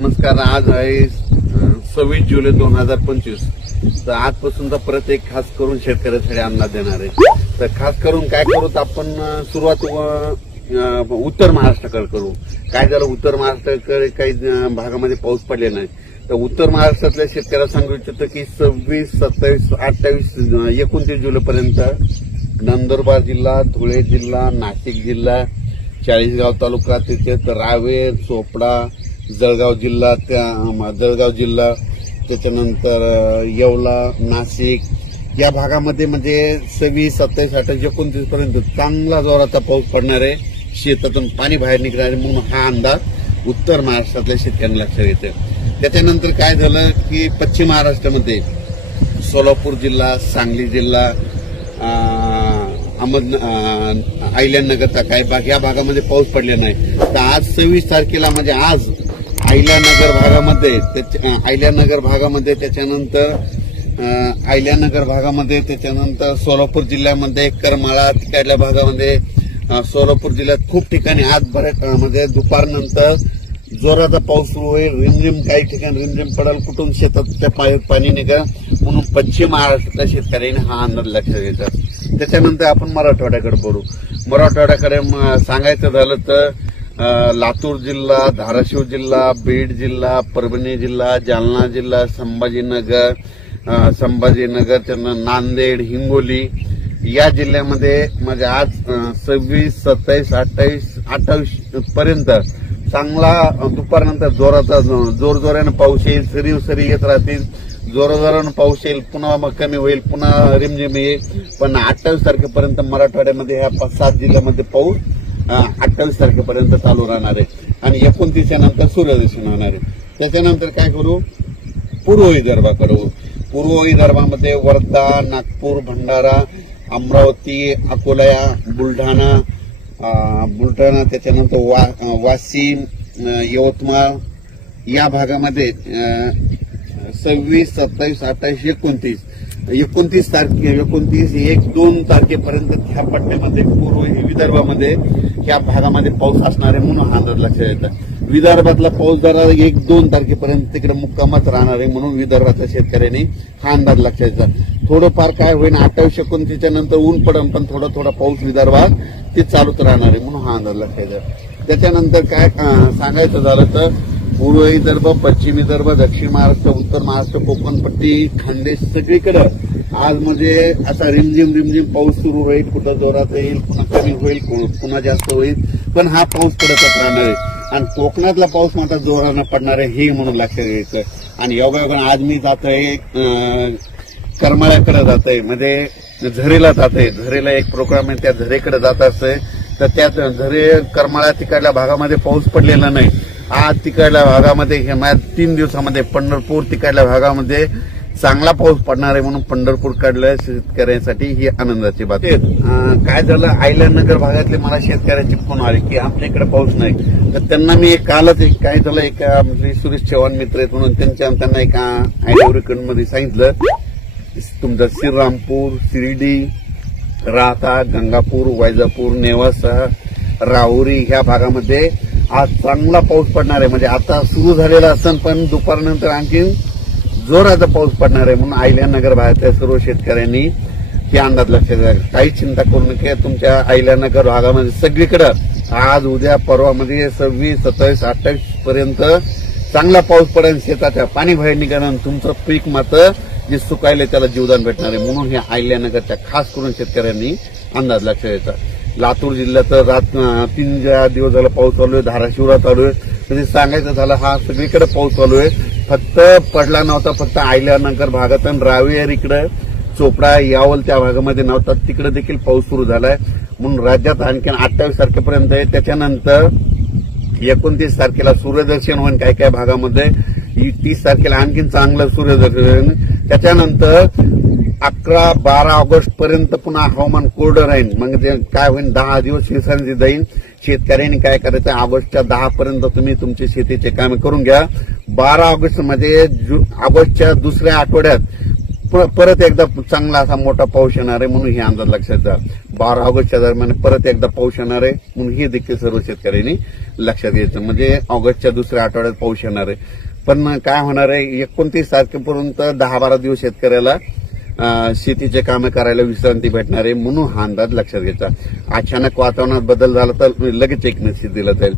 नमस्कार. आज आहे 26 जुलै 2025. तर आजपासूनचा परत एक खास करून शेतकऱ्यासाठी अंदाज देणार आहे. तर खास करून काय करू तर आपण सुरुवात उत्तर महाराष्ट्राकडे करू. काय झालं, उत्तर महाराष्ट्राकडे काही भागामध्ये पाऊस पडले नाही. तर उत्तर महाराष्ट्रातल्या शेतकऱ्याला सांगू इच्छितो की 26, 27, 28, 29 जुलैपर्यंत नंदुरबार जिल्हा, धुळे जिल्हा, नाशिक जिल्हा, चाळीसगाव तालुका, तिथे रावेर, चोपडा, जळगाव जिल्हा, त्याच्यानंतर येवला, नाशिक या भागामध्ये म्हणजे 26, 27, 28, 29 पर्यंत चांगला जोराचा पाऊस पडणार आहे. शेतातून पाणी बाहेर निघणार आहे म्हणून हा अंदाज उत्तर महाराष्ट्रातल्या शेतकऱ्यांना लक्षात येतो. त्याच्यानंतर काय झालं की पश्चिम महाराष्ट्रामध्ये सोलापूर जिल्हा, सांगली जिल्हा, अहिल्यानगरचा काही भाग या भागामध्ये पाऊस पडले नाही. तर आज 26 तारखेला म्हणजे आज अहिल्यानगर भागामध्ये त्याच्यानंतर सोलापूर जिल्ह्यामध्ये करमाळा तिकडल्या भागामध्ये सोलापूर जिल्ह्यात खूप ठिकाणी आज बऱ्याच म्हणजे दुपारनंतर जोराचा पाऊस सुरू होईल. रिमझिम काही ठिकाणी रिमझिम पडेल, कुठून शेतात पाणी निघेल म्हणून पश्चिम महाराष्ट्रातल्या शेतकऱ्यांनी हा अंदाज लक्षात घ्यायचा. त्याच्यानंतर आपण मराठवाड्याकडे बोलू. मराठवाड्याकडे सांगायचं झालं तर लातूर जिल्हा, धाराशिव जिल्हा, बीड जिल्हा, परभणी जिल्हा, जालना जिल्हा, संभाजीनगर, नांदेड, हिंगोली या जिल्ह्यामध्ये म्हणजे आज 26, 27, 28 पर्यंत चांगला दुपारनंतर जोरजोरानं पाऊस येईल. सरी येत राहतील, जोरजोरानं पाऊस येईल, पुन्हा मग कमी होईल, पुन्हा रिमझिम येईल. पण 28 तारखेपर्यंत मराठवाड्यामध्ये ह्या 5-7 जिल्ह्यामध्ये पाऊस 28 तारखेपर्यंत चालू राहणार आहे आणि 29 नंतर सूर्यदर्शन होणार आहे. त्याच्यानंतर काय करू, पूर्व विदर्भाकडे. पूर्व विदर्भामध्ये वर्धा, नागपूर, भंडारा, अमरावती, अकोला, बुलढाणा, त्याच्यानंतर वाशिम, यवतमाळ या भागामध्ये 26, 27, 28, 29 तारखे 1-2 तारखेपर्यंत ह्या पट्ट्यामध्ये पूर्व विदर्भामध्ये ह्या भागामध्ये पाऊस असणार आहे म्हणून हा अंदाज लक्षात येतात. विदर्भातला पाऊस जरा 1-2 तारखेपर्यंत तिकडे मुक्कामच राहणार आहे म्हणून विदर्भातल्या शेतकऱ्यांनी हा अंदाज लक्षात येतात. थोडंफार काय होईल 28-29 नंतर ऊन पडेल पण थोडा पाऊस विदर्भात ते चालूच राहणार आहे म्हणून हा अंदाज लक्षात येतात. त्याच्यानंतर काय सांगायचं झालं तर पूर्व विदर्भ, पश्चिम विदर्भ, दक्षिण महाराष्ट्र, उत्तर महाराष्ट्र, कोकणपट्टी, खानदेश सगळीकडे आज म्हणजे असा रिमझिम पाऊस सुरू होईल. कुठं जोरात येईल, पुन्हा कमी होईल, पुन्हा जास्त होईल, पण हा पाऊस पडतच राहणार आहे. आणि कोकणातला पाऊस मात्र जोरानं पडणार आहे हे म्हणून लक्षात घ्यायचं. आणि योगायोगानं आज मी जातोय करमाळ्याकडे जातोय, म्हणजे झरेला जातोय. झरेला एक प्रोग्राम आहे, त्या झरेकडे जात असतंय. तर त्या झरे करमाळ्या तिकडल्या भागामध्ये पाऊस पडलेला नाही. आज तिकडल्या भागामध्ये 3 दिवसामध्ये पंढरपूर तिकडल्या भागामध्ये चांगला पाऊस पडणार आहे म्हणून पंढरपूर कडल्या शेतकऱ्यांसाठी ही आनंदाची बात आहे. काय झालं, अहिल्यानगर भागातले मला शेतकऱ्यांची फोन आले की आमच्या इकडे पाऊस नाही. तर त्यांना मी कालच काय झालं, एका सुरेश चव्हाण मित्र आहेत म्हणून त्यांना एका आयडिओरिकडमध्ये सांगितलं तुमचं श्रीरामपूर, शिर्डी, राहता, गंगापूर, वैजापूर, नेवासा, राहुरी ह्या भागामध्ये आज चांगला पाऊस पडणार आहे. म्हणजे आता सुरू झालेला असेल पण दुपारनंतर आणखी जोराचा पाऊस पडणार आहे म्हणून अहिल्यानगर भागातल्या सर्व शेतकऱ्यांनी हे अंदाज लक्षात घ्या. काही चिंता करू नका. तुमच्या अहिल्यानगर भागामध्ये सगळीकडे आज उद्या परवामध्ये 26, 27, 28 पर्यंत चांगला पाऊस पडेल. शेताच्या पाणी बाहेर निघणार, तुमचं पीक मात्र जे सुकायले त्याला जीवदान भेटणार आहे म्हणून हे अहिल्यानगरच्या खास करून शेतकऱ्यांनी अंदाज लक्षात घ्यायचा. लातूर जिल्ह्यात 3 दिवस झाला पाऊस चालू आहे. धाराशिवला चालू आहे. म्हणजे सांगायचं झालं हा सगळीकडे पाऊस चालू आहे. फक्त पडला नव्हता फक्त अहिल्यानगर भागात, रावेर इकडे, चोपडा, यावल त्या भागामध्ये नव्हता. तिकडे देखील पाऊस सुरू झालाय म्हणून राज्यात आणखी 28 तारखेपर्यंत आहे. त्याच्यानंतर 29 तारखेला सूर्यदर्शन होईल काही काही भागामध्ये. 30 तारखेला आणखी चांगलं सूर्यदर्शन. त्याच्यानंतर 11-12 ऑगस्ट पर्यंत पुन्हा हवामान कोरडं राहील. मग काय होईल, 10 दिवस विश्रांती जाईल. शेतकऱ्यांनी काय करायचं, ऑगस्टच्या 10 पर्यंत तुम्ही तुमचे शेतीचे कामे करून घ्या. 12 ऑगस्ट मध्ये ऑगस्टच्या दुसऱ्या आठवड्यात परत एकदा चांगला असा मोठा पाऊस येणार आहे म्हणून हे अंदाज लक्षात घ्या. 12 ऑगस्टच्या दरम्यान परत एकदा पाऊस येणार आहे म्हणून हे देखील सर्व शेतकऱ्यांनी लक्षात घ्यायचं. म्हणजे ऑगस्टच्या दुसऱ्या आठवड्यात पाऊस येणार आहे. पण काय होणार आहे 29 तारखेपर्यंत 10-12 दिवस शेतकऱ्याला शेतीचे कामे करायला विश्रांती भेटणार आहे म्हणून हा अंदाज लक्षात घ्यायचा. अचानक वातावरणात बदल झाला तर लगेच एक निश्चित दिला जाईल.